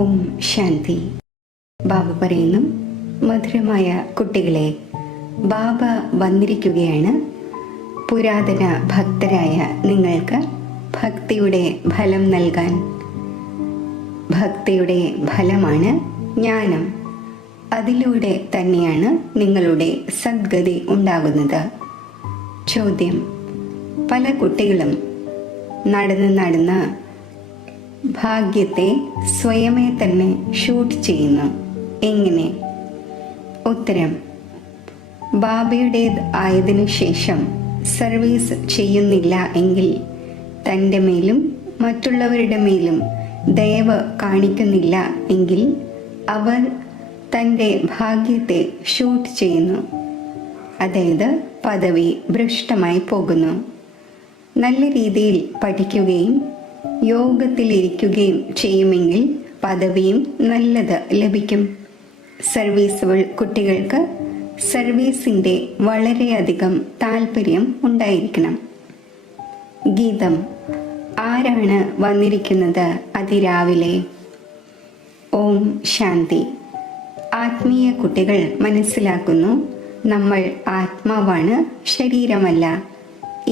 ഓം ശാന്തി. ബാബ പറയുന്നു, മധുരമായ കുട്ടികളെ, ബാബ വന്നിരിക്കുകയാണ്. പുരാതന ഭക്തരായ നിങ്ങൾക്ക് ഭക്തിയുടെ ഫലം നൽകാൻ. ഭക്തിയുടെ ഫലമാണ് ജ്ഞാനം. അതിലൂടെ തന്നെയാണ് നിങ്ങളുടെ സദ്ഗതി ഉണ്ടാകുന്നത്. ചോദ്യം: പല കുട്ടികളും നടന്ന് ഭാഗ്യത്തെ സ്വയമേ തന്നെ ഷൂട്ട് ചെയ്യുന്നു. എങ്ങനെ? ഉത്തരം: ബാബയുടേത് ആയതിനു ശേഷം സർവീസ് ചെയ്യുന്നില്ല എങ്കിൽ, തൻ്റെ മേലും മറ്റുള്ളവരുടെ മേലും ദയവ് കാണിക്കുന്നില്ല എങ്കിൽ, അവർ തൻ്റെ ഭാഗ്യത്തെ ഷൂട്ട് ചെയ്യുന്നു. അതായത് പദവി ഭ്രഷ്ടമായി പോകുന്നു. നല്ല രീതിയിൽ പഠിക്കുകയും യോഗത്തിലിരിക്കുകയും ചെയ്യുമെങ്കിൽ പദവിയും നല്ലത് ലഭിക്കും. സർവീസുകൾ കുട്ടികൾക്ക് സർവീസിൻ്റെ വളരെയധികം താല്പര്യം ഉണ്ടായിരിക്കണം. ഗീതം: ആരാണ് വന്നിരിക്കുന്നത് അതിരാവിലെ? ഓം ശാന്തി. ആത്മീയ കുട്ടികൾ മനസ്സിലാക്കുന്നു, നമ്മൾ ആത്മാവാണ്, ശരീരമല്ല.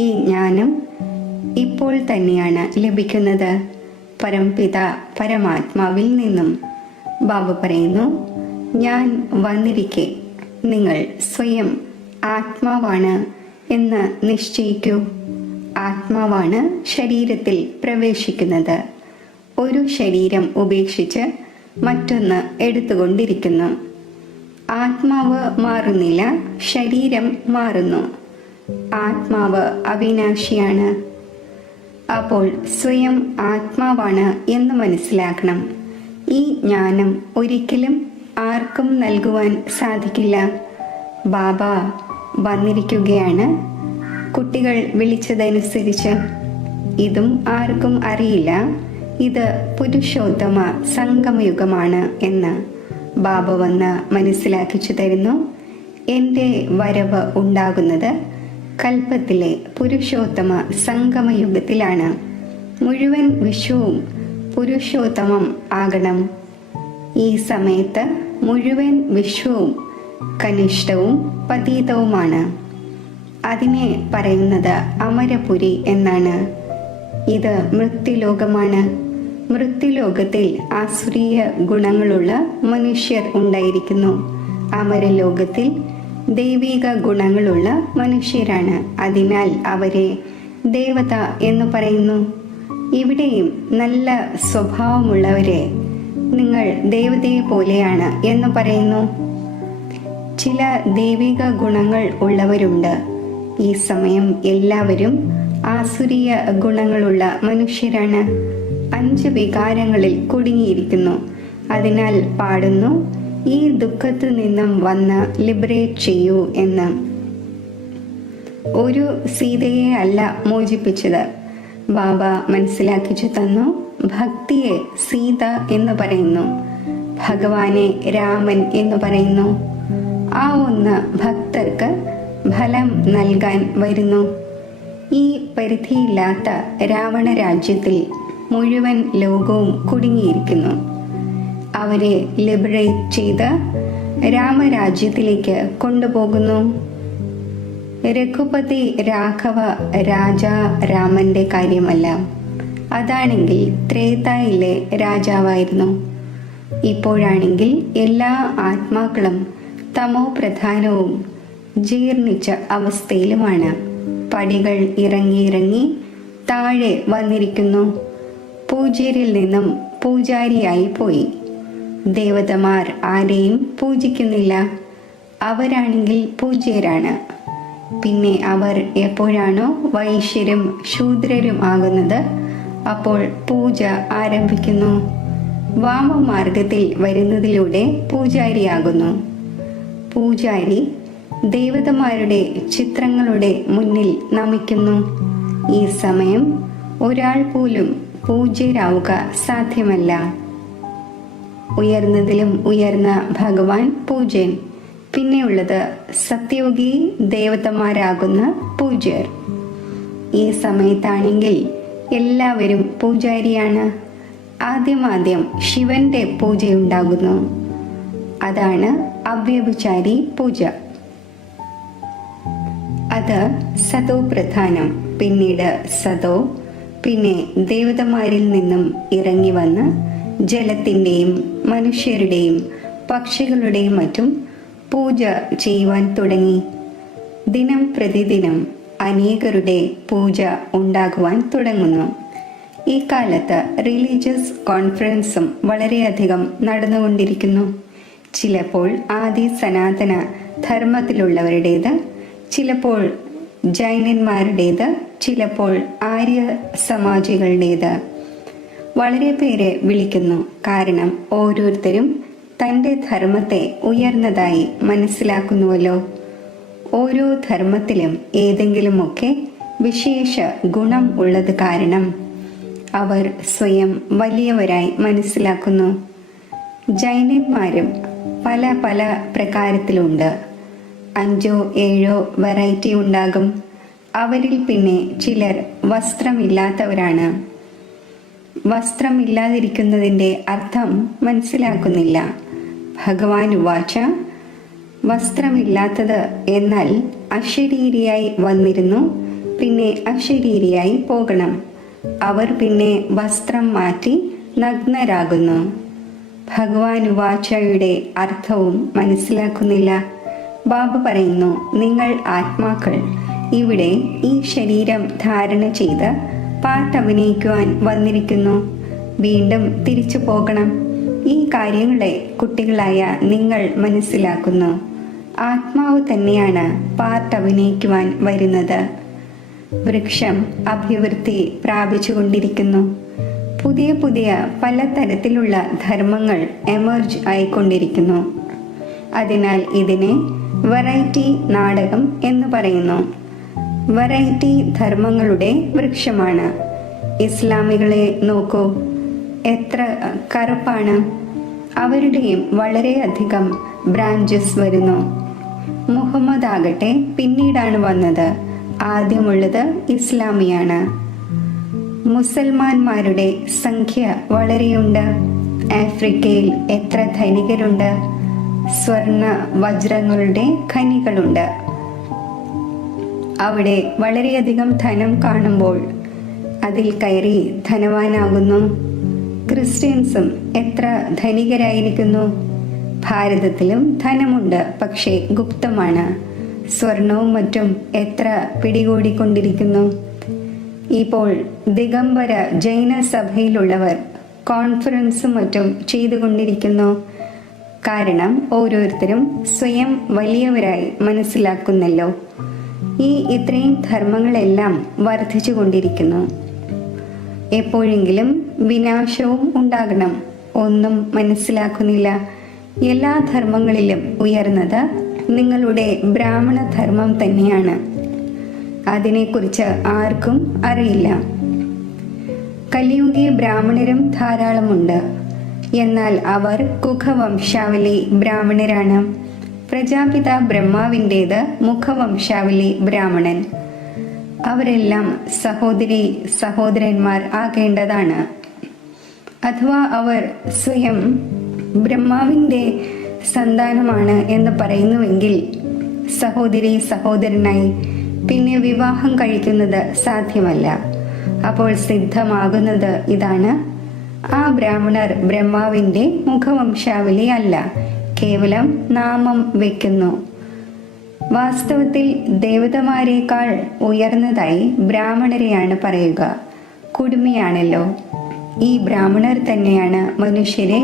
ഈ ജ്ഞാനം ഇപ്പോൾ തന്നെയാണ് ലഭിക്കുന്നത്, പരംപിത പരമാത്മാവിൽ നിന്നും. ബാബ പറയുന്നു, ഞാൻ വന്നിരിക്കെ നിങ്ങൾ സ്വയം ആത്മാവാണ് എന്ന് നിശ്ചയിക്കൂ. ആത്മാവാണ് ശരീരത്തിൽ പ്രവേശിക്കുന്നത്. ഒരു ശരീരം ഉപേക്ഷിച്ച് മറ്റൊന്ന് എടുത്തുകൊണ്ടിരിക്കുന്നു. ആത്മാവ് മാറുന്നില്ല, ശരീരം മാറുന്നു. ആത്മാവ് അവിനാശിയാണ്. അപ്പോൾ സ്വയം ആത്മാവാണ് എന്ന് മനസ്സിലാക്കണം. ഈ ജ്ഞാനം ഒരിക്കലും ആർക്കും നൽകുവാൻ സാധിക്കില്ല. ബാബ വന്നിരിക്കുകയാണ്. കുട്ടികൾ വിളിച്ചതനുസരിച്ച് ഇതും ആർക്കും അറിയില്ല, ഇത് പുരുഷോത്തമ സംഗമയുഗമാണ് എന്ന് ബാബ വന്ന് മനസ്സിലാക്കിച്ചു തരുന്നു. എൻ്റെ വരവ് ഉണ്ടാകുന്നത് കൽപ്പത്തിലെ പുരുഷോത്തമ സംഗമയുഗത്തിലാണ്. മുഴുവൻ വിശ്വവും പുരുഷോത്തമം ആകണം. ഈ സമയത്ത് മുഴുവൻ വിശ്വവും കനിഷ്ഠവും പതീതവുമാണ്. അതിനെ പറയുന്നത് അമരപുരി എന്നാണ്. ഇത് മൃത്യുലോകമാണ്. മൃത്യുലോകത്തിൽ ആസുരീയ ഗുണങ്ങളുള്ള മനുഷ്യർ ഉണ്ടായിരിക്കുന്നു. അമരലോകത്തിൽ ദൈവിക ഗുണങ്ങളുള്ള മനുഷ്യരാണ്. അതിനാൽ അവരെ ദേവത എന്ന് പറയുന്നു. ഇവിടെയും നല്ല സ്വഭാവമുള്ളവരെ നിങ്ങൾ ദേവതയെ പോലെയാണ് എന്ന് പറയുന്നു. ചില ദൈവിക ഗുണങ്ങൾ ഉള്ളവരുണ്ട്. ഈ സമയം എല്ലാവരും ആസുരീയ ഗുണങ്ങളുള്ള മനുഷ്യരാണ്. 5 വികാരങ്ങളിൽ കുടുങ്ങിയിരിക്കുന്നു. അതിനാൽ പാടുന്നു, ഈ ദുഃഖത്തിൽ നിന്നും വന്ന് ലിബറേറ്റ് ചെയ്യൂ എന്ന്. ഒരു സീതയെ അല്ല മോചിപ്പിച്ചത്. ബാബ മനസ്സിലാക്കിച്ചു തന്നു, ഭക്തിയെ സീത എന്ന് പറയുന്നു, ഭഗവാനെ രാമൻ എന്ന് പറയുന്നു. ആ ഒന്ന് ഭക്തർക്ക് ഫലം നൽകാൻ വരുന്നു. ഈ പരിധിയില്ലാത്ത രാവണ രാജ്യത്തിൽ മുഴുവൻ ലോകവും കുടുങ്ങിയിരിക്കുന്നു. അവരെ ലിബറേറ്റ് ചെയ്ത് രാമരാജ്യത്തിലേക്ക് കൊണ്ടുപോകുന്നു. രഘുപതി രാഘവ രാജ രാമന്റെ കാര്യമല്ല. അതാണെങ്കിൽ ത്രേതായിലെ രാജാവായിരുന്നു. ഇപ്പോഴാണെങ്കിൽ എല്ലാ ആത്മാക്കളും തമോ പ്രധാനവും ജീർണിച്ച അവസ്ഥയിലുമാണ്. പടികൾ ഇറങ്ങി താഴെ വന്നിരിക്കുന്നു. പൂജ്യരിൽ നിന്നും പൂജാരിയായി പോയി. ദേവതമാർ ആരെയും പൂജിക്കുന്നില്ല. അവരാണെങ്കിൽ പൂജ്യരാണ്. പിന്നെ അവർ എപ്പോഴാണോ വൈശ്യരും ശൂദ്രരും ആകുന്നത്, അപ്പോൾ പൂജ ആരംഭിക്കുന്നു. വാമമാർഗത്തിൽ വരുന്നതിലൂടെ പൂജാരിയാകുന്നു. പൂജാരി ദേവതമാരുടെ ചിത്രങ്ങളുടെ മുന്നിൽ നമിക്കുന്നു. ഈ സമയം ഒരാൾ പോലും പൂജ്യരാവുക സാധ്യമല്ല. ഉയർന്നതിലും ഉയർന്ന ഭഗവാൻ പൂജ്യൻ. പിന്നെയുള്ളത് സത്യയോഗി ദേവതമാരാകുന്ന പൂജ്യർ. ഈ സമയത്താണെങ്കിൽ എല്ലാവരും പൂജാരിയാണ്. ആദ്യം ശിവന്റെ പൂജയുണ്ടാകുന്നു. അതാണ് അവ്യഭിചാരി പൂജ. അത് സതോ പ്രധാനം, പിന്നീട് സതോ, പിന്നെ ദേവതമാരിൽ നിന്നും ഇറങ്ങി വന്ന് ജലത്തിൻ്റെയും മനുഷ്യരുടെയും പക്ഷികളുടെയും മറ്റും പൂജ ചെയ്യുവാൻ തുടങ്ങി. ദിനം പ്രതിദിനം അനേകരുടെ പൂജ ഉണ്ടാകുവാൻ തുടങ്ങുന്നു. ഈ കാലത്ത് റിലീജിയസ് കോൺഫറൻസും വളരെയധികം നടന്നുകൊണ്ടിരിക്കുന്നു. ചിലപ്പോൾ ആദി സനാതന ധർമ്മത്തിലുള്ളവരുടേത്, ചിലപ്പോൾ ജൈനന്മാരുടേത്, ചിലപ്പോൾ ആര്യ സമാജികളുടേത്. വളരെ പേരെ വിളിക്കുന്നു. കാരണം ഓരോരുത്തരും തൻ്റെ ധർമ്മത്തെ ഉയർന്നതായി മനസ്സിലാക്കുന്നുവല്ലോ. ഓരോ ധർമ്മത്തിലും ഏതെങ്കിലുമൊക്കെ വിശേഷ ഗുണം ഉള്ളത് കാരണം അവർ സ്വയം വലിയവരായി മനസ്സിലാക്കുന്നു. ജൈനന്മാരും പല പല പ്രകാരത്തിലുണ്ട്. 5-7 വെറൈറ്റി ഉണ്ടാകും. അവരിൽ പിന്നെ ചിലർ വസ്ത്രമില്ലാത്തവരാണ്. വസ്ത്രമില്ലാതിരിക്കുന്നതിൻ്റെ അർത്ഥം മനസ്സിലാക്കുന്നില്ല. ഭഗവാൻ ഉവാച, വസ്ത്രമില്ലാത്തത് എന്നാൽ അശരീരിയായി വന്നിരുന്നു, പിന്നെ അശരീരിയായി പോകണം. അവർ പിന്നെ വസ്ത്രം മാറ്റി നഗ്നരാകുന്നു. ഭഗവാൻ ഉവാചയുടെ അർത്ഥവും മനസ്സിലാക്കുന്നില്ല. ബാബ പറയുന്നു, നിങ്ങൾ ആത്മാക്കൾ ഇവിടെ ഈ ശരീരം ധാരണ ചെയ്ത് പാട്ടഭിനയിക്കുവാൻ വന്നിരിക്കുന്നു. വീണ്ടും തിരിച്ചു പോകണം. ഈ കാര്യങ്ങളെ കുട്ടികളായ നിങ്ങൾ മനസ്സിലാക്കുന്നു. ആത്മാവ് തന്നെയാണ് പാട്ടഭിനയിക്കുവാൻ വരുന്നത്. വൃക്ഷം അഭിവൃദ്ധി പ്രാപിച്ചുകൊണ്ടിരിക്കുന്നു. പുതിയ പുതിയ പലതരത്തിലുള്ള ധർമ്മങ്ങൾ എമർജ് ആയിക്കൊണ്ടിരിക്കുന്നു. അതിനാൽ ഇതിനെ വെറൈറ്റി നാടകം എന്ന് പറയുന്നു. വെറൈറ്റി ധർമ്മങ്ങളുടെ വൃക്ഷമാണ്. ഇസ്ലാമികളെ നോക്കൂ, എത്ര കറുപ്പാണ്. അവരുടെയും വളരെയധികം ബ്രാഞ്ചസ് വരുന്നു. മുഹമ്മദ് ആകട്ടെ പിന്നീടാണ് വന്നത്. ആദ്യമുള്ളത് ഇസ്ലാമിയാണ്. മുസൽമാന്മാരുടെ സംഖ്യ വളരെയുണ്ട്. ആഫ്രിക്കയിൽ എത്ര ധനികരുണ്ട്. സ്വർണ വജ്രങ്ങളുടെ ഖനികളുണ്ട്. അവിടെ വളരെയധികം ധനം കാണുമ്പോൾ അതിൽ കയറി ധനവാനാകുന്നു. ക്രിസ്ത്യൻസും എത്ര ധനികരായിരിക്കുന്നു. ഭാരതത്തിലും ധനമുണ്ട്, പക്ഷേ ഗുപ്തമാണ്. സ്വർണവും മറ്റും എത്ര പിടികൂടിക്കൊണ്ടിരിക്കുന്നു. ഇപ്പോൾ ദിഗംബര ജൈന സഭയിലുള്ളവർ കോൺഫറൻസും മറ്റും ചെയ്തുകൊണ്ടിരിക്കുന്നു. കാരണം ഓരോരുത്തരും സ്വയം വലിയവരായി മനസ്സിലാക്കുന്നല്ലോ. ഈ ഇത്രയും ധർമ്മങ്ങളെല്ലാം വർദ്ധിച്ചു കൊണ്ടിരിക്കുന്നു. എപ്പോഴെങ്കിലും വിനാശവും ഉണ്ടാകണം. ഒന്നും മനസ്സിലാക്കുന്നില്ല. എല്ലാ ധർമ്മങ്ങളിലും ഉയർന്നത് നിങ്ങളുടെ ബ്രാഹ്മണ ധർമ്മം തന്നെയാണ്. അതിനെക്കുറിച്ച് ആർക്കും അറിയില്ല. കലിയുഗി ബ്രാഹ്മണരും ധാരാളമുണ്ട്. എന്നാൽ അവർ കുഖവംശാവലി ബ്രാഹ്മണരാണ്. പ്രജാപിത ബ്രഹ്മാവിൻ്റേത് മുഖവംശാവലി ബ്രാഹ്മണൻ. അവരെല്ലാം സഹോദരി സഹോദരന്മാർ ആകേണ്ടതാണ്. അഥവാ അവർ സ്വയം ബ്രഹ്മാവിൻ്റെ സന്താനമാണ് എന്ന് പറയുന്നുവെങ്കിൽ സഹോദരി സഹോദരനായി പിന്നെ വിവാഹം കഴിക്കുന്നത് സാധ്യമല്ല. അപ്പോൾ സിദ്ധമാകുന്നത് ഇതാണ്: ആ ബ്രാഹ്മണർ ബ്രഹ്മാവിൻ്റെ മുഖവംശാവലി അല്ല, കേവലം നാമം വെക്കുന്നു. വാസ്തവത്തിൽ ദേവതമാരേക്കാൾ ഉയർന്നതായി ബ്രാഹ്മണരെയാണ് പറയുക. കുടുമിയാണല്ലോ. ഈ ബ്രാഹ്മണർ തന്നെയാണ് മനുഷ്യരെ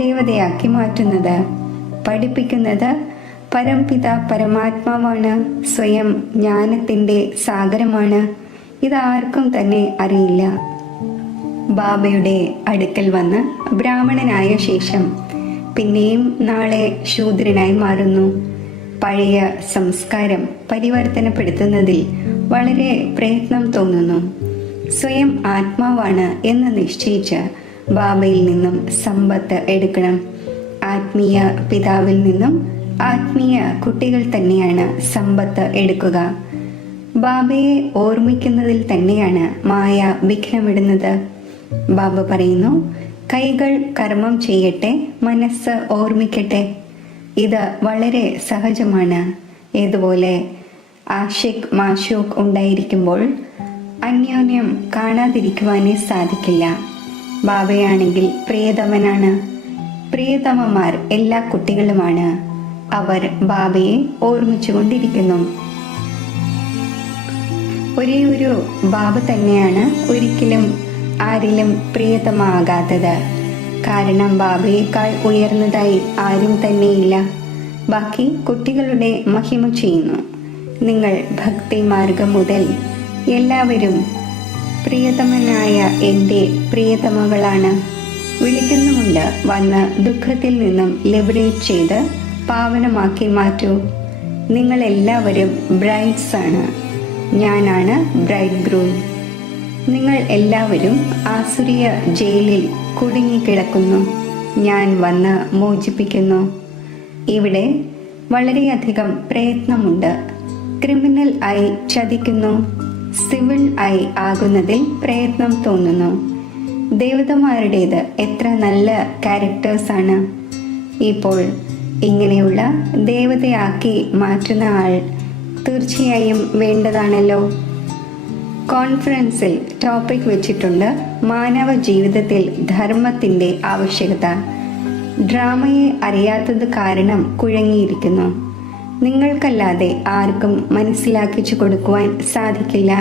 ദേവതയാക്കി മാറ്റുന്നത്. പഠിപ്പിക്കുന്നത് പരംപിത പരമാത്മാവാണ്. സ്വയം ജ്ഞാനത്തിൻ്റെ സാഗരമാണ്. ഇതാർക്കും തന്നെ അറിയില്ല. ബാബയുടെ അടുക്കൽ വന്ന് ബ്രാഹ്മണനായ ശേഷം പിന്നെയും നാളെ ശൂദ്രനായി മാറുന്നു. പഴയ സംസ്കാരം പരിവർത്തനപ്പെടുത്തുന്നതിൽ വളരെ പ്രയത്നം തോന്നുന്നു. സ്വയം ആത്മാവാണ് എന്ന് നിശ്ചയിച്ച് ബാബയിൽ നിന്നും സമ്പത്ത് എടുക്കണം. ആത്മീയ പിതാവിൽ നിന്നും ആത്മീയ കുട്ടികൾ തന്നെയാണ് സമ്പത്ത് എടുക്കുക. ബാബയെ ഓർമ്മിക്കുന്നതിൽ തന്നെയാണ് മായ വിഘ്നമിടുന്നത്. ബാബ പറയുന്നു, കൈകൾ കർമ്മം ചെയ്യട്ടെ, മനസ്സ് ഓർമ്മിക്കട്ടെ. ഇത് വളരെ സഹജമാണ്. ഏതുപോലെ ആഷിഖ് മാഷൂഖ് ഉണ്ടായിരിക്കുമ്പോൾ അന്യോന്യം കാണാതിരിക്കുവാനേ സാധിക്കില്ല. ബാബയാണെങ്കിൽ പ്രിയതമനാണ്. പ്രിയതമന്മാർ എല്ലാ കുട്ടികളുമാണ്. അവർ ബാബയെ ഓർമ്മിച്ചുകൊണ്ടിരിക്കുന്നു. ഒരേ ഒരു ബാബ തന്നെയാണ് ഒരിക്കലും ആരിലും പ്രിയതമാകാത്തത്. കാരണം ബാബയേക്കാൾ ഉയർന്നതായി ആരും തന്നെയില്ല. ബാക്കി കുട്ടികളുടെ മഹിമ ചെയ്യുന്നു. നിങ്ങൾ ഭക്തി മാർഗം മുതൽ എല്ലാവരും പ്രിയതമനായ എൻ്റെ പ്രിയതമകളാണ്. വിളിക്കുന്നുമുണ്ട്, വന്ന് ദുഃഖത്തിൽ നിന്നും ലിബറേറ്റ് ചെയ്ത് പാവനമാക്കി മാറ്റൂ. നിങ്ങൾ എല്ലാവരും ബ്രൈഡ്സ് ആണ്. ഞാനാണ് ബ്രൈഡ് ഗ്രൂം. നിങ്ങൾ എല്ലാവരും ആസുരീയ ജയിലിൽ കുടുങ്ങിക്കിടക്കുന്നു. ഞാൻ വന്ന് മോചിപ്പിക്കുന്നു. ഇവിടെ വളരെയധികം പ്രയത്നമുണ്ട്. ക്രിമിനൽ ആയി ചതിക്കുന്നു. സിവിൽ ആയി ആകുന്നതിൽ പ്രയത്നം തോന്നുന്നു. ദേവതമാരുടേത് എത്ര നല്ല ക്യാരക്ടേഴ്സാണ്. ഇപ്പോൾ ഇങ്ങനെയുള്ള ദേവതയാക്കി മാറ്റുന്ന ആൾ തീർച്ചയായും വേണ്ടതാണല്ലോ. കോൺഫറൻസിൽ ടോപ്പിക് വെച്ചിട്ടുണ്ട്, മാനവ ജീവിതത്തിൽ ധർമ്മത്തിൻ്റെ ആവശ്യകത. ഡ്രാമയെ അറിയാത്തത് കാരണം കുഴങ്ങിയിരിക്കുന്നു. നിങ്ങൾക്കല്ലാതെ ആർക്കും മനസ്സിലാക്കിച്ചു കൊടുക്കുവാൻ സാധിക്കില്ല.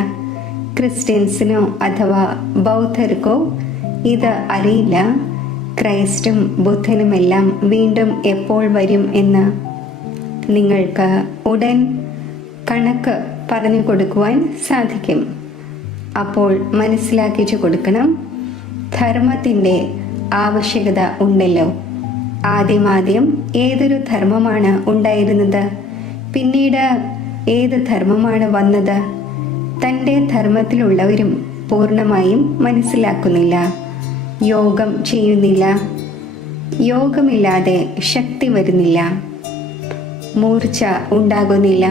ക്രിസ്ത്യൻസിനോ അഥവാ ബൗദ്ധർക്കോ ഇത് അറിയില്ല. ക്രൈസ്റ്റും ബുദ്ധനുമെല്ലാം വീണ്ടും എപ്പോൾ വരും എന്ന് നിങ്ങൾക്ക് ഉടൻ കണക്ക് പറഞ്ഞു കൊടുക്കുവാൻ സാധിക്കും. അപ്പോൾ മനസ്സിലാക്കിച്ചു കൊടുക്കണം. ധർമ്മത്തിൻ്റെ ആവശ്യകത ഉണ്ടല്ലോ. ആദ്യം ഏതൊരു ധർമ്മമാണ് ഉണ്ടായിരുന്നത്? പിന്നീട് ഏത് ധർമ്മമാണ് വന്നത്? തൻ്റെ ധർമ്മത്തിലുള്ളവരും പൂർണ്ണമായും മനസ്സിലാക്കുന്നില്ല. യോഗം ചെയ്യുന്നില്ല. യോഗമില്ലാതെ ശക്തി വരുന്നില്ല. മൂർച്ച ഉണ്ടാകുന്നില്ല.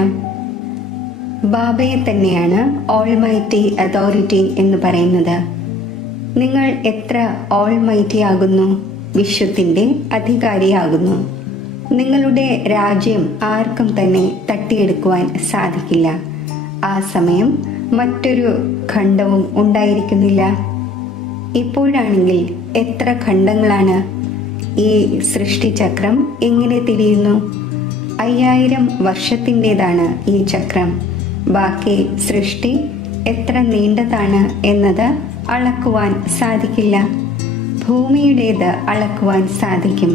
ബാബയെ തന്നെയാണ് ഓൾമൈറ്റി അതോറിറ്റി എന്ന് പറയുന്നത്. നിങ്ങൾ എത്ര ഓൾമൈറ്റി ആകുന്നു? വിശ്വത്തിൻ്റെ അധികാരിയാകുന്നു. നിങ്ങളുടെ രാജ്യം ആർക്കും തന്നെ തട്ടിയെടുക്കുവാൻ സാധിക്കില്ല. ആ സമയം മറ്റൊരു ഖണ്ഡവും ഉണ്ടായിരിക്കുന്നില്ല. ഇപ്പോഴാണെങ്കിൽ എത്ര ഖണ്ഡങ്ങളാണ്? ഈ സൃഷ്ടിചക്രം എങ്ങനെ തിരിയുന്നു? 5000 വർഷത്തിൻ്റെതാണ് ഈ ചക്രം. ബാക്കി സൃഷ്ടി എത്ര നീണ്ടതാണ് എന്നത് അളക്കുവാൻ സാധിക്കില്ല. ഭൂമിയുടേത് അളക്കുവാൻ സാധിക്കും,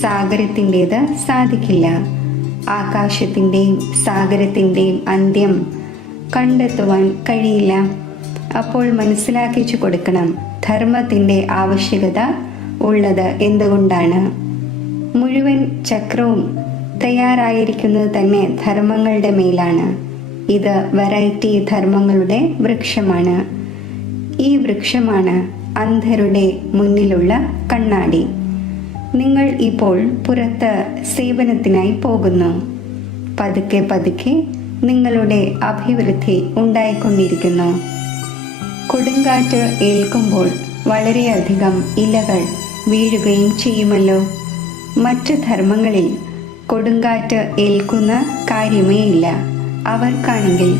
സാഗരത്തിൻ്റേത് സാധിക്കില്ല. ആകാശത്തിൻ്റെയും സാഗരത്തിൻ്റെയും അന്ത്യം കണ്ടെത്തുവാൻ കഴിയില്ല. അപ്പോൾ മനസ്സിലാക്കിച്ചു കൊടുക്കണം, ധർമ്മത്തിൻ്റെ ആവശ്യകത ഉള്ളത് എന്തുകൊണ്ടാണ്. മുഴുവൻ ചക്രവും തയ്യാറായിരിക്കുന്നത് തന്നെ ധർമ്മങ്ങളുടെ മേലാണ്. ഇത് വെറൈറ്റി ധർമ്മങ്ങളുടെ വൃക്ഷമാണ്. ഈ വൃക്ഷമാണ് അന്ധരുടെ മുന്നിലുള്ള കണ്ണാടി. നിങ്ങൾ ഇപ്പോൾ പുറത്ത് സേവനത്തിനായി പോകുന്നു. പതുക്കെ പതുക്കെ നിങ്ങളുടെ അഭിവൃദ്ധി ഉണ്ടായിക്കൊണ്ടിരിക്കുന്നു. കൊടുങ്കാറ്റ് ഏൽക്കുമ്പോൾ വളരെയധികം ഇലകൾ വീഴുകയും ചെയ്യുമല്ലോ. മറ്റ് ധർമ്മങ്ങളിൽ കൊടുങ്കാറ്റ് ഏൽക്കുന്ന കാര്യമേ ഇല്ല. അവർക്കാണെങ്കിൽ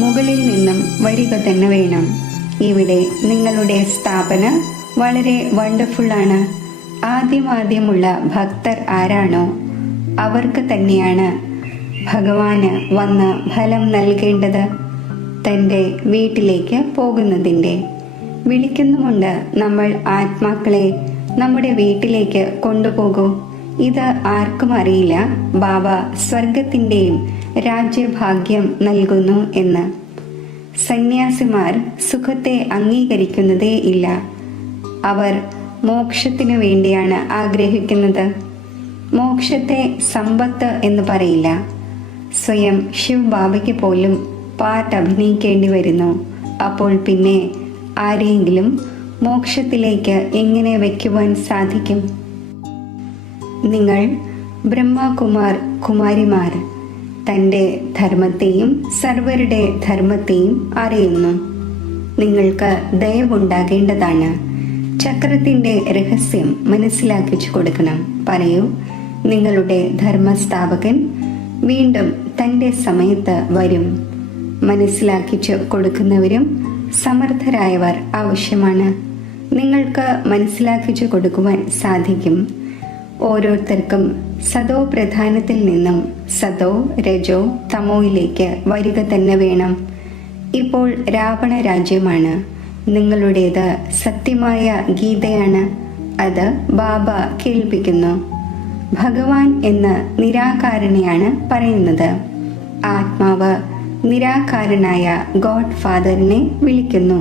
മുകളിൽ നിന്നും വരിക തന്നെ വേണം. ഇവിടെ നിങ്ങളുടെ സ്ഥാപന വളരെ വണ്ടർഫുള്ളാണ്. ആദ്യമുള്ള ഭക്തർ ആരാണോ അവർക്ക് തന്നെയാണ് ഭഗവാന് വന്ന് ഫലം നൽകേണ്ടത്. തൻ്റെ വീട്ടിലേക്ക് പോകുന്നതിൻ്റെ വിളിക്കുന്നുമുണ്ട്, നമ്മൾ ആത്മാക്കളെ നമ്മുടെ വീട്ടിലേക്ക് കൊണ്ടുപോകൂ. ഇത് ആർക്കും അറിയില്ല. ബാബ സ്വർഗത്തിൻ്റെയും രാജ്യഭാഗ്യം നൽകുന്നു എന്ന്. സന്യാസിമാർ സുഖത്തെ അംഗീകരിക്കുന്നതേ ഇല്ല. അവർ മോക്ഷത്തിനു വേണ്ടിയാണ് ആഗ്രഹിക്കുന്നത്. മോക്ഷത്തെ സമ്പത്ത് എന്ന് പറയില്ല. സ്വയം ശിവ് ബാബയ്ക്ക് പോലും പാട്ട് അഭിനയിക്കേണ്ടി വരുന്നു. അപ്പോൾ പിന്നെ ആരെയെങ്കിലും മോക്ഷത്തിലേക്ക് എങ്ങനെ വയ്ക്കുവാൻ സാധിക്കും? നിങ്ങൾ ബ്രഹ്മകുമാർ കുമാരിമാർ തൻ്റെ ധർമ്മത്തെയും സർവരുടെ ധർമ്മത്തെയും അറിയുന്നു. നിങ്ങൾക്ക് ദയവുണ്ടാകേണ്ടതാണ്. ചക്രത്തിന്റെ രഹസ്യം മനസ്സിലാക്കിച്ചു കൊടുക്കണം. പറയൂ, നിങ്ങളുടെ ധർമ്മസ്ഥാപകൻ വീണ്ടും തന്റെ സമയത്ത് വരും. മനസ്സിലാക്കിച്ചു കൊടുക്കുന്നവരും സമർത്ഥരായവർ ആവശ്യമാണ്. നിങ്ങൾക്ക് മനസ്സിലാക്കിച്ചു കൊടുക്കുവാൻ സാധിക്കും. ഓരോരുത്തർക്കും സതോ പ്രധാനത്തിൽ നിന്നും സതോ രജോ തമോയിലേക്ക് വരിക തന്നെ വേണം. ഇപ്പോൾ രാവണ രാജ്യമാണ്. നിങ്ങളുടേത് സത്യമായ ഗീതയാണ്. അത് ബാബ കേൾപ്പിക്കുന്നു. ഭഗവാൻ എന്ന് നിരാകാരനെയാണ് പറയുന്നത്. ആത്മാവ് നിരാകാരനായ ഗോഡ് ഫാദറിനെ വിളിക്കുന്നു.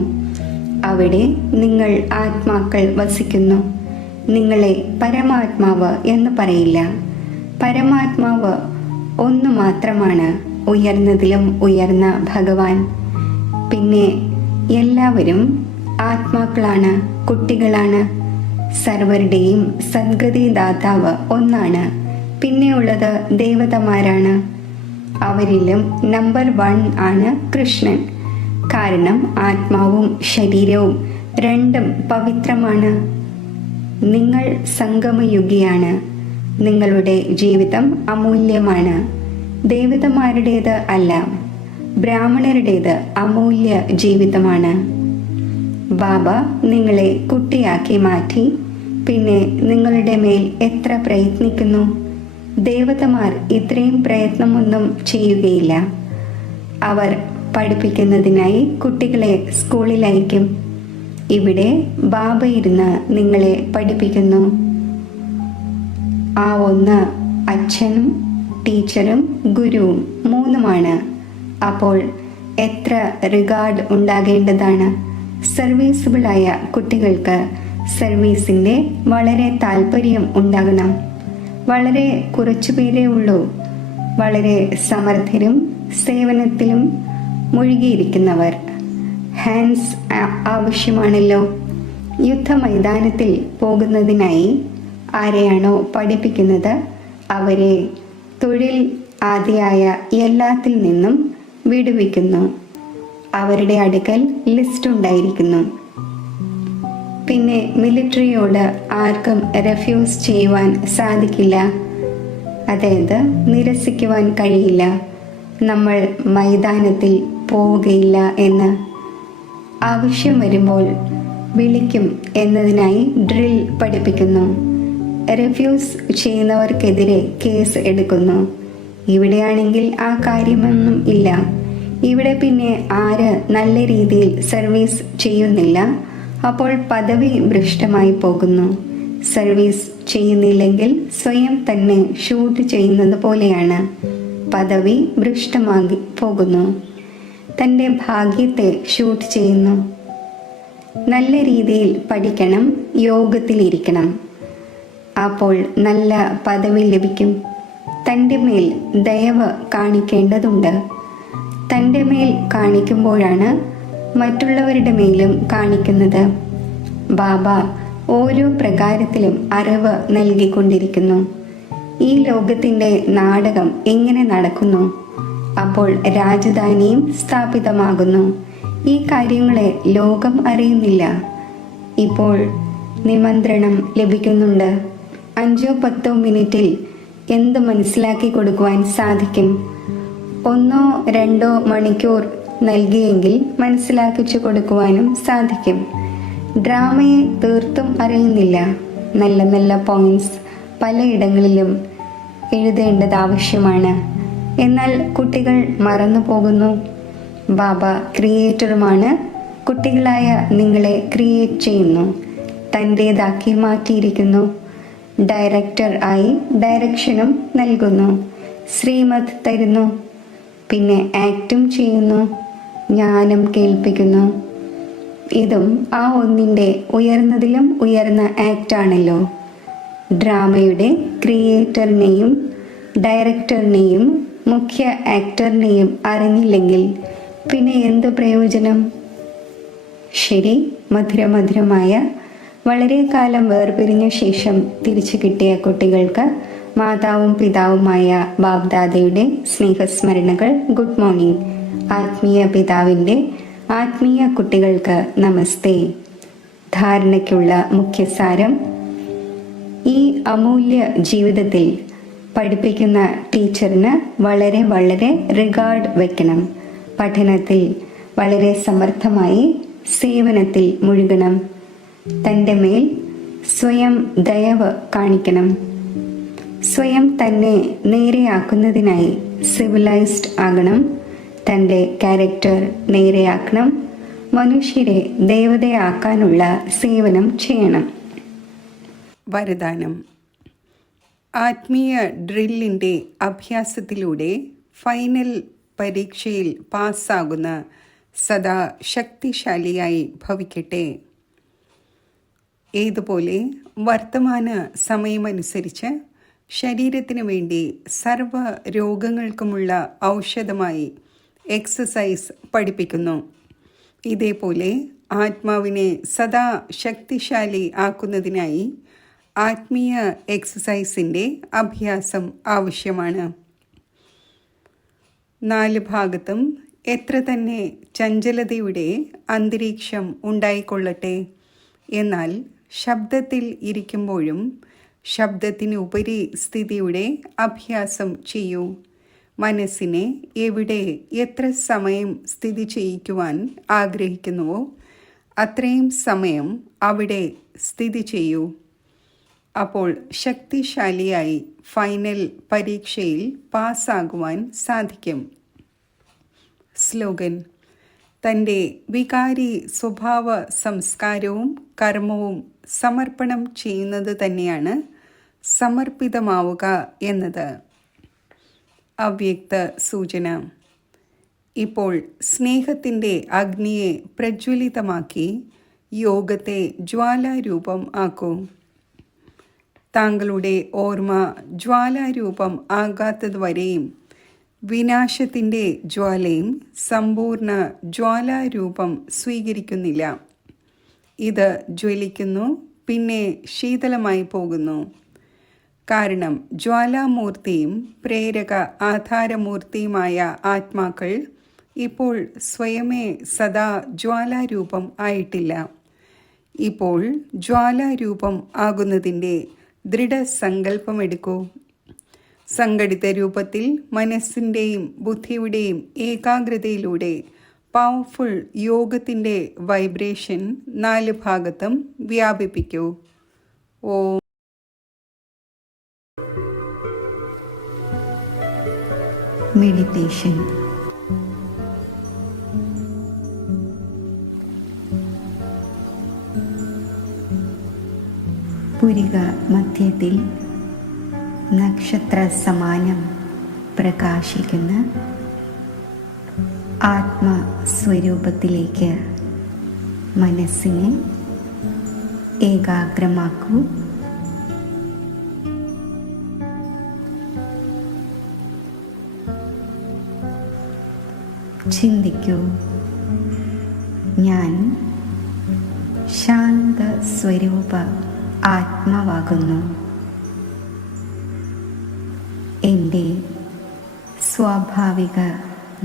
അവിടെ നിങ്ങൾ ആത്മാക്കൾ വസിക്കുന്നു. നിങ്ങളെ പരമാത്മാവ് എന്ന് പറയില്ല. പരമാത്മാവ് ഒന്നു മാത്രമാണ്, ഉയർന്നതിലും ഉയർന്ന ഭഗവാൻ. പിന്നെ എല്ലാവരും ആത്മാക്കളാണ്, കുട്ടികളാണ്. സർവരുടെയും സദ്ഗതി ദാതാവ് ഒന്നാണ്. പിന്നെയുള്ളത് ദേവതമാരാണ്. അവരിലും നമ്പർ 1 ആണ് കൃഷ്ണൻ. കാരണം ആത്മാവും ശരീരവും രണ്ടും പവിത്രമാണ്. നിങ്ങൾ സംഗമയുഗിയാണ്. നിങ്ങളുടെ ജീവിതം അമൂല്യമാണ്. ദേവതമാരുടേത് അല്ല, ബ്രാഹ്മണരുടേത് അമൂല്യ ജീവിതമാണ്. ബാബ നിങ്ങളെ കുട്ടിയാക്കി മാറ്റി. പിന്നെ നിങ്ങളുടെ മേൽ എത്ര പ്രയത്നിക്കുന്നു. ദേവതമാർ ഇത്രയും പ്രയത്നമൊന്നും ചെയ്യുകയില്ല. അവർ പഠിപ്പിക്കുന്നതിനായി കുട്ടികളെ സ്കൂളിൽ അയക്കും. ഇവിടെ ബാബ ഇരുന്ന് നിങ്ങളെ പഠിപ്പിക്കുന്നു. ആ ഒന്ന് അച്ഛനും ടീച്ചറും ഗുരുവും 3 അപ്പോൾ എത്ര റിഗാർഡ് ഉണ്ടാകേണ്ടതാണ്. സർവീസബിളായ കുട്ടികൾക്ക് സർവീസിൻ്റെ വളരെ താല്പര്യം ഉണ്ടാകണം. വളരെ കുറച്ചുപേരേ ഉള്ളൂ വളരെ സമർത്ഥരും സേവനത്തിലും മുഴുകിയിരിക്കുന്നവർ. ഹാൻഡ്സ് ആവശ്യമാണല്ലോ. യുദ്ധമൈതാനത്തിൽ പോകുന്നതിനായി ആരെയാണോ പഠിപ്പിക്കുന്നത് അവരെ തൊഴിൽ ആദിയായ എല്ലാത്തിൽ നിന്നും വിടുവിക്കുന്നു. അവരുടെ അടുക്കൽ ലിസ്റ്റ് ഉണ്ടായിരിക്കുന്നു. പിന്നെ മിലിറ്ററിയോട് ആർക്കും റെഫ്യൂസ് ചെയ്യുവാൻ സാധിക്കില്ല. അതായത് നിരസിക്കുവാൻ കഴിയില്ല. നമ്മൾ മൈതാനത്തിൽ പോവുകയില്ല എന്ന്. ആവശ്യം വരുമ്പോൾ വിളിക്കും എന്നതിനായി ഡ്രിൽ പഠിപ്പിക്കുന്നു. റെഫ്യൂസ് ചെയ്യുന്നവർക്കെതിരെ കേസ് എടുക്കുന്നു. ഇവിടെയാണെങ്കിൽ ആ കാര്യമൊന്നും ഇല്ല. ഇവിടെ പിന്നെ ആര് നല്ല രീതിയിൽ സർവീസ് ചെയ്യുന്നില്ല, അപ്പോൾ പദവി ഭ്രഷ്ടമായി പോകുന്നു. സർവീസ് ചെയ്യുന്നില്ലെങ്കിൽ സ്വയം തന്നെ ഷൂട്ട് ചെയ്യുന്നത് പോലെയാണ്. പദവി ഭ്രഷ്ടമാക്കി പോകുന്നു. തൻ്റെ ഭാഗ്യത്തെ ഷൂട്ട് ചെയ്യുന്നു. നല്ല രീതിയിൽ പഠിക്കണം, യോഗത്തിലിരിക്കണം. അപ്പോൾ നല്ല പദവി ലഭിക്കും. തൻ്റെ മേൽ ദയവ് കാണിക്കേണ്ടതുണ്ട്. തൻ്റെ മേൽ കാണിക്കുമ്പോഴാണ് മറ്റുള്ളവരുടെ മേലും കാണിക്കുന്നത്. ബാബ ഓരോ പ്രകാരത്തിലും അറിവ് നൽകിക്കൊണ്ടിരിക്കുന്നു. ഈ ലോകത്തിൻ്റെ നാടകം എങ്ങനെ നടക്കുന്നു, അപ്പോൾ രാജധാനിയും സ്ഥാപിതമാകുന്നു. ഈ കാര്യങ്ങളെ ലോകം അറിയുന്നില്ല. ഇപ്പോൾ നിമന്ത്രണം ലഭിക്കുന്നുണ്ട്. 5-10 മിനിറ്റിൽ എന്ത് മനസ്സിലാക്കി കൊടുക്കുവാൻ സാധിക്കും? 1-2 മണിക്കൂർ നൽകിയെങ്കിൽ മനസ്സിലാക്കിച്ചു കൊടുക്കുവാനും സാധിക്കും. ഡ്രാമയെ തീർത്തും അറിയുന്നില്ല. നല്ല നല്ല പോയിന്റ്സ് പലയിടങ്ങളിലും എഴുതേണ്ടത് ആവശ്യമാണ്. എന്നാൽ കുട്ടികൾ മറന്നു പോകുന്നു. ബാബ ക്രിയേറ്ററുമാണ്. കുട്ടികളായ നിങ്ങളെ ക്രിയേറ്റ് ചെയ്യുന്നു, തൻ്റേതാക്കി മാറ്റിയിരിക്കുന്നു. ഡയറക്ടർ ആയി ഡയറക്ഷനും നൽകുന്നു, ശ്രീമത് തരുന്നു, പിന്നെ ആക്റ്റും ചെയ്യുന്നു, ജ്ഞാനം കേൾപ്പിക്കുന്നു. ഇതും ആ ഒന്നിൻ്റെ ഉയർന്നതിലും ഉയർന്ന ആക്റ്റാണല്ലോ. ഡ്രാമയുടെ ക്രിയേറ്ററിനെയും ഡയറക്ടറിനെയും മുഖ്യ ആക്ടറിനെയും അറിഞ്ഞില്ലെങ്കിൽ പിന്നെ എന്ത് പ്രയോജനം? ശരി, മധുരമധുരമായ വളരെ കാലം വേർപിരിഞ്ഞ ശേഷം തിരിച്ചു കിട്ടിയ കുട്ടികൾക്ക് മാതാവും പിതാവുമായ ബാബ്ദാദയുടെ സ്നേഹസ്മരണകൾ. Good morning. ആത്മീയ പിതാവിൻ്റെ ആത്മീയ കുട്ടികൾക്ക് നമസ്തേ. ധാരണയ്ക്കുള്ള മുഖ്യസാരം: ഈ അമൂല്യ ജീവിതത്തിൽ പഠിപ്പിക്കുന്ന ടീച്ചറിന് വളരെ വളരെ റിഗാർഡ് വയ്ക്കണം. പഠനത്തിൽ വളരെ സമർത്ഥമായി സേവനത്തിൽ മുഴുകണം. തൻ്റെ മേൽ സ്വയം ദയവ് കാണിക്കണം. സ്വയം തന്നെ നേരെയാക്കുന്നതിനായി സിവിലൈസ്ഡ് ആകണം. തൻ്റെ ക്യാരക്ടർ നേരെയാക്കണം. മനുഷ്യരെ ദേവതയാക്കാനുള്ള സേവനം ചെയ്യണം. വരദാനം: ആത്മീയ ഡ്രില്ലിൻ്റെ അഭ്യാസത്തിലൂടെ ഫൈനൽ പരീക്ഷയിൽ പാസ്സാകുന്ന സദാ ശക്തിശാലിയായി ഭവിക്കട്ടെ. ഏതുപോലെ വർത്തമാന സമയമനുസരിച്ച് ശരീരത്തിനു വേണ്ടി സർവ രോഗങ്ങൾക്കുമുള്ള ഔഷധമായി എക്സസൈസ് പഠിപ്പിക്കുന്നു, ഇതേപോലെ ആത്മാവിനെ സദാ ശക്തിശാലി ആക്കുന്നതിനായി ആത്മീയ എക്സസൈസിൻ്റെ അഭ്യാസം ആവശ്യമാണ്. 4 ഭാഗത്തും എത്ര തന്നെ ചഞ്ചലതയുടെ അന്തരീക്ഷം ഉണ്ടായിക്കൊള്ളട്ടെ, എന്നാൽ ശബ്ദത്തിൽ ഇരിക്കുമ്പോഴും ശബ്ദത്തിന് ഉപരി സ്ഥിതിയുടെ അഭ്യാസം ചെയ്യൂ. മനസ്സിനെ എവിടെ എത്ര സമയം സ്ഥിതി ചെയ്യിക്കുവാൻ ആഗ്രഹിക്കുന്നുവോ അത്രയും സമയം അവിടെ സ്ഥിതി ചെയ്യൂ. അപ്പോൾ ശക്തിശാലിയായി ഫൈനൽ പരീക്ഷയിൽ പാസ്സാകുവാൻ സാധിക്കും. സ്ലോഗൻ: തൻ്റെ വികാരി സ്വഭാവ സംസ്കാരവും കർമ്മവും സമർപ്പണം ചെയ്യുന്നത് തന്നെയാണ് സമർപ്പിതമാവുക എന്നത്. അവ്യക്ത സൂചന: ഇപ്പോൾ സ്നേഹത്തിൻ്റെ അഗ്നിയെ പ്രജ്വലിതമാക്കി യോഗത്തെ ജ്വാലാരൂപം ആക്കൂ. താങ്കളുടെ ഓർമ്മ ജ്വാലാരൂപം ആകാത്തതുവരെയും വിനാശത്തിൻ്റെ ജ്വാലയും സമ്പൂർണ്ണ ജ്വാലാരൂപം സ്വീകരിക്കുന്നില്ല. ഇത് ജ്വലിക്കുന്നു, പിന്നെ ശീതളമായി പോകുന്നു. കാരണം ജ്വാലാമൂർത്തിയും പ്രേരക ആധാരമൂർത്തിയുമായ ആത്മാക്കൾ ഇപ്പോൾ സ്വയമേ സദാ ജ്വാലാരൂപം ആയിട്ടില്ല. ഇപ്പോൾ ജ്വാലാരൂപം ആകുന്നതിൻ്റെ ദൃഢസങ്കല്പമെടുക്കൂ. സംഘടിത രൂപത്തിൽ മനസ്സിൻ്റെയും ബുദ്ധിയുടെയും ഏകാഗ്രതയിലൂടെ പവർഫുൾ യോഗത്തിൻ്റെ വൈബ്രേഷൻ 4 ഭാഗത്തും വ്യാപിപ്പിക്കൂ. ഓം. മെഡിറ്റേഷൻ. പുരിക മധ്യത്തിൽ നക്ഷത്ര സമാനം പ്രകാശിക്കുന്ന ആത്മസ്വരൂപത്തിലേക്ക് മനസ്സിനെ ഏകാഗ്രമാക്കൂ. ചിന്തിക്കൂ: ഞാൻ ശാന്ത സ്വരൂപ ആത്മാവാകുന്നു. എൻ്റെ സ്വാഭാവിക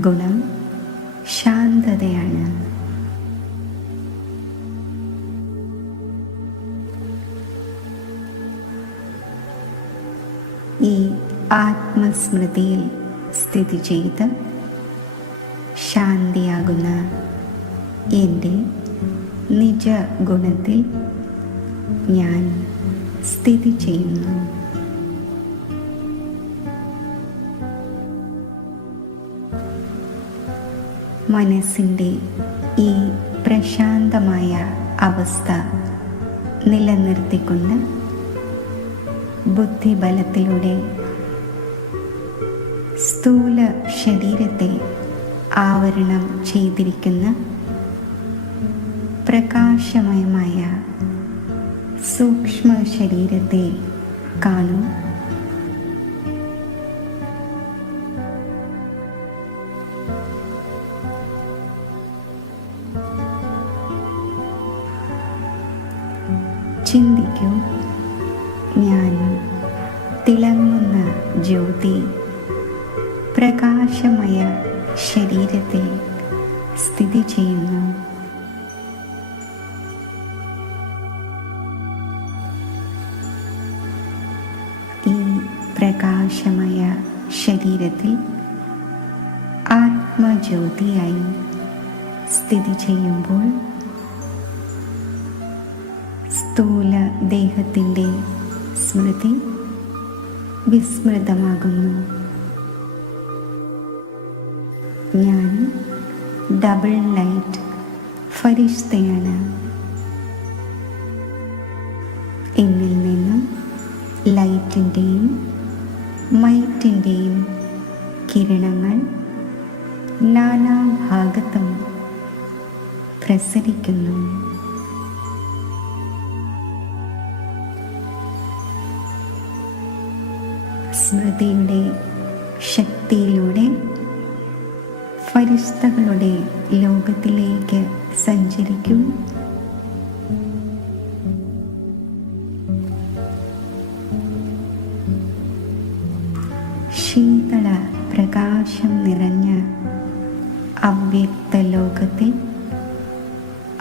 ഗുണം ശാന്തതയാണ്. ഈ ആത്മസ്മൃതിയിൽ സ്ഥിതി ചെയ്ത് ശാന്തിയാകുന്ന എൻ്റെ നിജഗുണത്തിൽ ഞാൻ സ്ഥിതി ചെയ്യുന്നു. മനസ്സിൻ്റെ ഈ പ്രശാന്തമായ അവസ്ഥ നിലനിർത്തിക്കൊണ്ട് ബുദ്ധിബലത്തിലൂടെ സ്ഥൂല ശരീരത്തെ ആവരണം ചെയ്തിരിക്കുന്ന പ്രകാശമയമായ സൂക്ഷ്മ ശരീരത്തെ കാണൂ. ചിന്തിക്കൂ: ഞാൻ തിളങ്ങുന്ന ജ്യോതി പ്രകാശമയ ശരീരത്തിൽ സ്ഥിതി ചെയ്യുന്നു. പ്രകാശമയ ശരീരത്തിൽ ആത്മജ്യോതിയായി സ്ഥിതി ചെയ്യുമ്പോൾ സ്ഥൂല ദേഹത്തിൻ്റെ സ്മൃതി വിസ്മൃതമാകുന്നു. ഞാൻ ഡബിൾ ലൈറ്റ് ഫരിഷ്തയാണ്. എന്നിൽ നിന്നും ലൈറ്റിൻ്റെയും മൈറ്റിൻ്റെയും കിരണങ്ങൾ നാനാഭാഗത്തും പ്രസരിക്കുന്നു. സ്മൃതിയുടെ ശക്തിയിലൂടെ ഫരിഷ്തകളുടെ ലോകത്തിലേക്ക് സഞ്ചരിക്കും. ശീതള പ്രകാശം നിറഞ്ഞ അവ്യക്ത ലോകത്തിൽ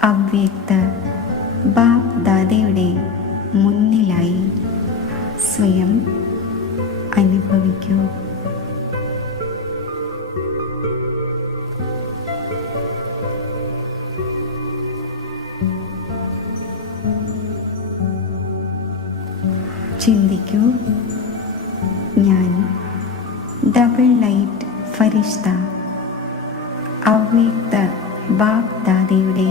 അവ്യക്ത ബാപ് ദാദയുടെ മുന്നിലായി സ്വയം അനുഭവിക്കൂ. ചിന്തിക്കൂ, ഞാൻ ഡബിൾ ലൈറ്റ് ഫരിഷ്ത അവ്യക്ത ബാപ് ദാദയുടെ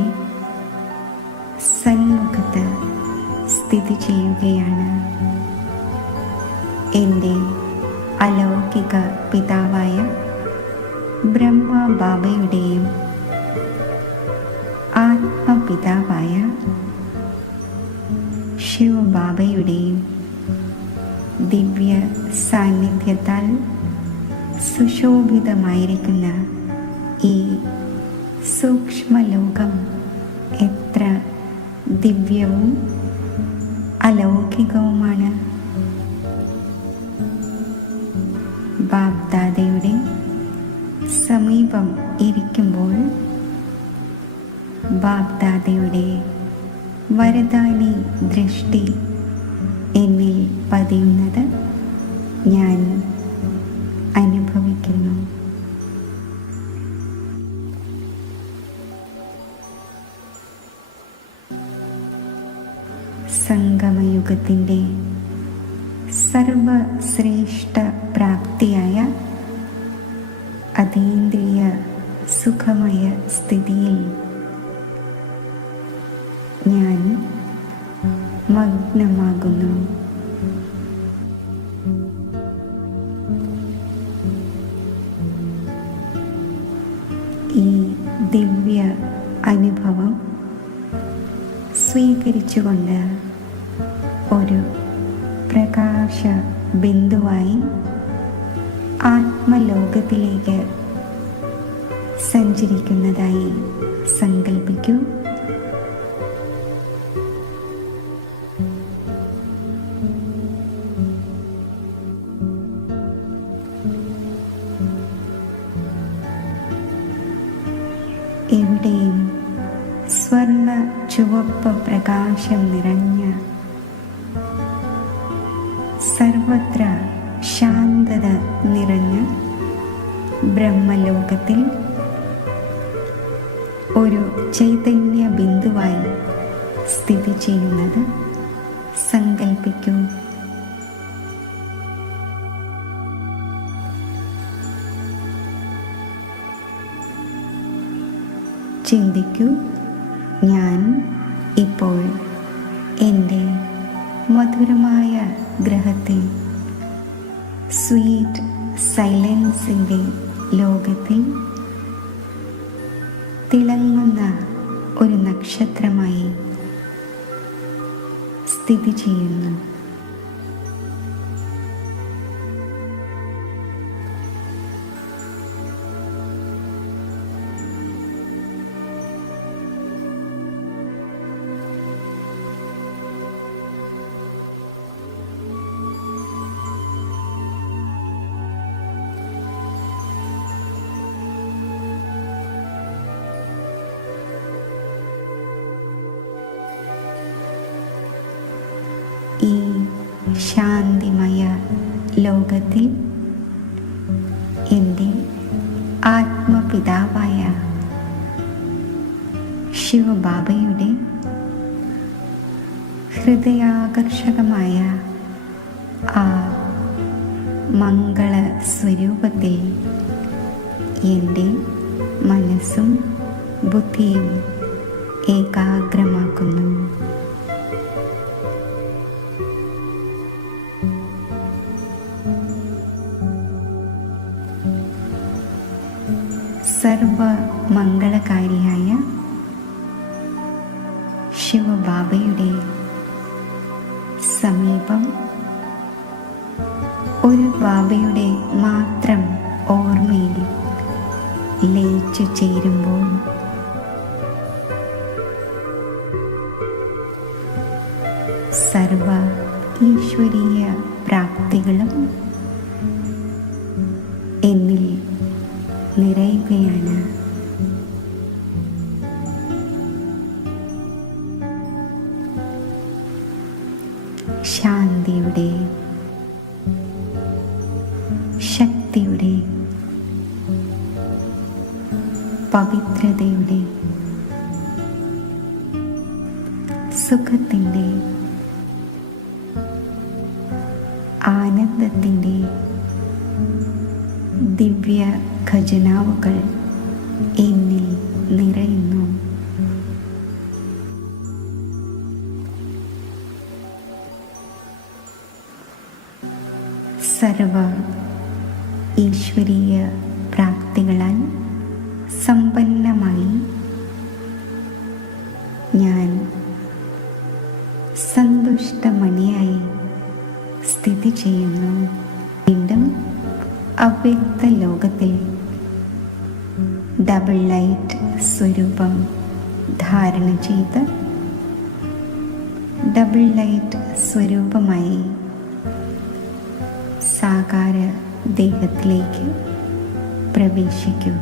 സന്മുഖത്ത് സ്ഥിതി ചെയ്യുകയാണ്. എൻ്റെ അലൗകിക പിതാവായ ബ്രഹ്മ ബാബയുടെയും ആത്മപിതാവായ ശിവബാബയുടെയും ദിവ്യ സാന്നിധ്യത്താൽ സുശോഭിതമായിരിക്കുന്ന ഈ സൂക്ഷ്മലോകം എത്ര ദിവ്യവും അലൗകികവുമാണ്. ബാബ്ദാദയുടെ സമീപം ഇരിക്കുമ്പോൾ ബാബ്ദാദയുടെ വരദാനി ദൃഷ്ടി എന്നിൽ പതിയുന്നത് ഞാൻ അനുഭവിക്കുന്നു. സംഗമയുഗത്തിൻ്റെ സർവശ്രേഷ്ഠ പ്രാപ്തിയായ അതീന്ദ്രിയ സുഖമയ സ്ഥിതിയിൽ ഞാൻ മഗ്നമാകുന്നു. ഈ ദിവ്യ അനുഭവം സ്വീകരിച്ചുകൊണ്ട് ഒരു പ്രകാശ ബിന്ദുവായി ആത്മലോകത്തിലേക്ക് സഞ്ചരിക്കുന്നതായി സങ്കൽപ്പിക്കൂ. എവിടെയും സ്വർണ്ണ ചുവപ്പ് പ്രകാശം നിറഞ്ഞ സർവത്ര ശാന്തത നിറഞ്ഞ ബ്രഹ്മലോകത്തിൽ ഒരു ചൈതന്യ ബിന്ദുവായി സ്ഥിതി ചെയ്യുന്നത് സങ്കൽപ്പിക്കൂ. ചിന്തിക്കൂ, ഞാൻ ഇപ്പോൾ എൻ്റെ മധുരമായ ഗ്രഹത്തിൽ സ്വീറ്റ് സൈലൻസിൻ്റെ ലോകത്തിൽ തിളങ്ങുന്ന ഒരു നക്ഷത്രമായി സ്ഥിതി ചെയ്യുന്നു. ഈ ലോകത്തിൽ എൻ്റെ ആത്മപിതാവായ ശിവബാബയുടെ ഹൃദയാകർഷകമായ ആ മംഗള സ്വരൂപത്തിൽ എൻ്റെ മനസ്സും ബുദ്ധിയും ഏകാഗ്രമാക്കുന്നു. സർവമംഗളകാരിയായ ശിവബാബയുടെ സമീപം ഒരു ബാബയുടെ മാത്രം ഓർമ്മയിൽ ലയിച്ചു ചേരുമ്പോൾ സർവ ഈശ്വരീയ പ്രാപ്തികളും എന്നിൽ നിറയുകയാണ്. ശാന്തിയുടെ, ശക്തിയുടെ, പവിത്രതയുടെ, സുഖത്തിൻ്റെ, ആനന്ദത്തിൻ്റെ ദിവ്യ ഖജനാവുകൾ എന്നിൽ നിറയുന്നു. സർവ ഈശ്വരീയ പ്രാപ്തികളാൽ സമ്പന്നമായി ഞാൻ സന്തുഷ്ടമണിയായി സ്ഥിതി ചെയ്യുന്നു. വീണ്ടും അവ്യക്ത ലോകത്തിൽ ഡബിൾ ലൈറ്റ് സ്വരൂപം ധാരണ ചെയ്ത് ഡബിൾ ലൈറ്റ് സ്വരൂപമായി സാകാര ദേഹത്തിലേക്ക് പ്രവേശിക്കൂ.